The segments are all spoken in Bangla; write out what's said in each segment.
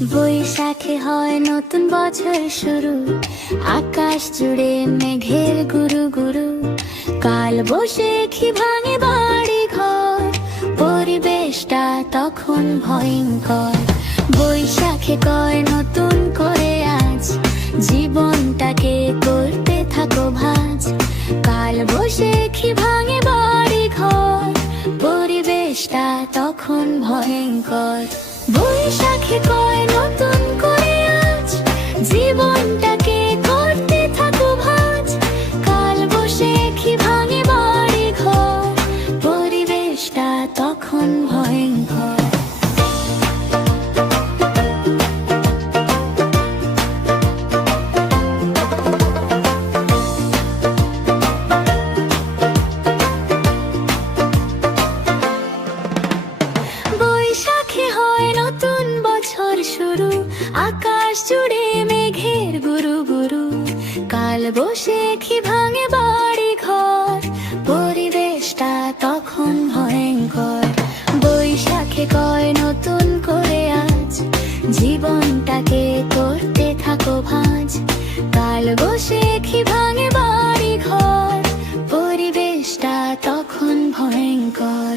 বৈশাখে হয় নতুন বছর শুরু, আকাশ জুড়ে মেঘের গুরু গুরু। কাল বৈশাখী ভাঙে বাড়ি ঘর, পরিবেশটা তখন ভয়ঙ্কর। বৈশাখে কয় নতুন করে আজ, জীবনটাকে করতে থাকো ভাঁজ। কাল বৈশাখী ভাঙে বাড়ি ঘর, পরিবেশটা তখন ভয়ঙ্কর। বৈশাখে কয় নতুন করে আজ, জীবনটাকে করতে থাকো ভাঁজ। কাল বৈশাখী ভাঙে বাড়ি ঘর, পরিবেশটা তখন ভয়ঙ্কর। বৈশাখে হয় নতুন বছর শুরু, আকাশ জুড়ে মেঘের গুরু গুরু। কাল বৈশাখী ভাঙে বাড়ি ঘর, পরিবেশটা তখন ভয়ঙ্কর। বৈশাখে কয় নতুন করে আজ, জীবনটাকে করতে থাকো ভাঁজ। কাল বৈশাখী ভাঙে বাড়ি ঘর, পরিবেশটা তখন ভয়ঙ্কর।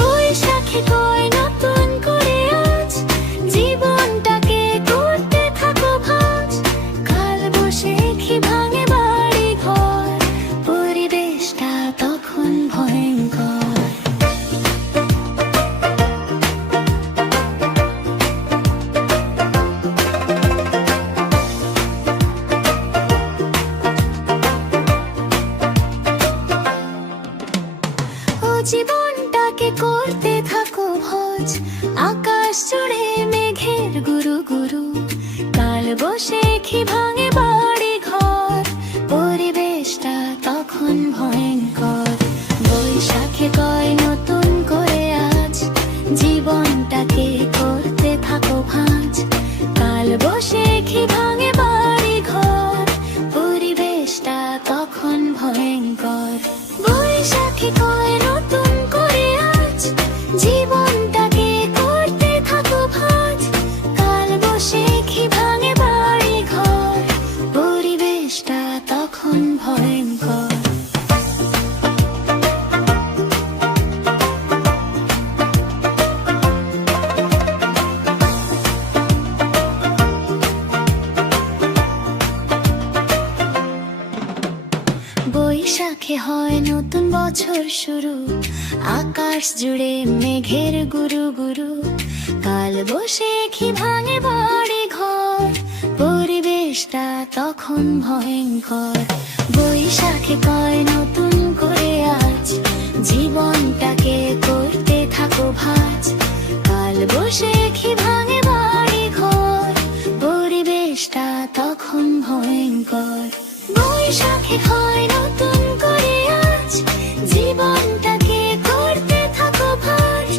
বৈশাখে কয় নতুন করে আজ, জীবনটাকে করতে থাকো ভাঁজ। কাল বৈশাখী ভাঙে বাড়ি ঘর, পরিবেশটা তখন ভয়ঙ্কর। ও জীবনটাকে করতে থাকো ভোজ, আকাশ জুড়ে মেঘের গুরু গুরু। কাল বৈশাখী ভাঙে বাড়ি ঘর, পরিবেশটা তখন ভয়ঙ্কর। বৈশাখে কয় নতুন করে আজ, জীবনটাকে করতে থাকো ভাঁজ। কাল বৈশাখী ভাঙে বাড়ি ঘর, পরিবেশটা তখন ভয়ঙ্কর। বৈশাখী কয় নতুন করে আজ, জীবনটাকে করতে থাকো ভাঁজ। কাল বৈশাখী ভাঙে বাড়ি ঘর, পরিবেশটা তখন ভয়ঙ্কর। বৈশাখে হয় নতুন বছর শুরু, আকাশ জুড়ে মেঘের গুরু গুরু। কাল বৈশাখী ভাঙে বাড়ি ঘর, পরিবেশটা তখন ভয়ঙ্কর। বৈশাখে কয় নতুন করে আজ, জীবনটাকে করতে থাকো ভাঁজ। কাল বৈশাখী ভাঙে বাড়ি ঘর, পরিবেশটা তখন ভয়ঙ্কর। বৈশাখে হয় নতুন করে আজ, জীবনটাকে করতে থাকো ভাঁজ।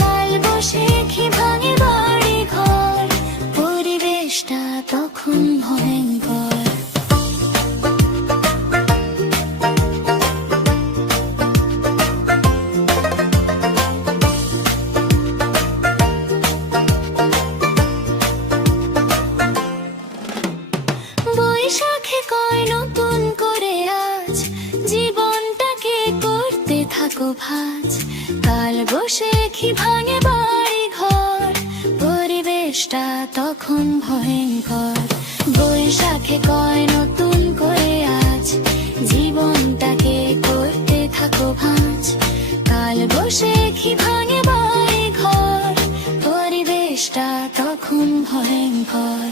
কাল বৈশাখী ভাঙে বাড়ি ঘর, পরিবেশটা তখন ভয়ঙ্কর। বৈশাখে কয় নতুন করে আজ, জীবনটাকে করতে থাকো ভাঁজ। কাল বৈশাখী ভাঙে বাড়ি ঘর, পরিবেশটা তখন ভয়ঙ্কর। বৈশাখে কয় নতুন করে আজ, জীবনটাকে করতে থাকো ভাঁজ। কাল বৈশাখী ভাঙে বাড়ি ঘর, পরিবেশটা তখন ভয়ঙ্কর।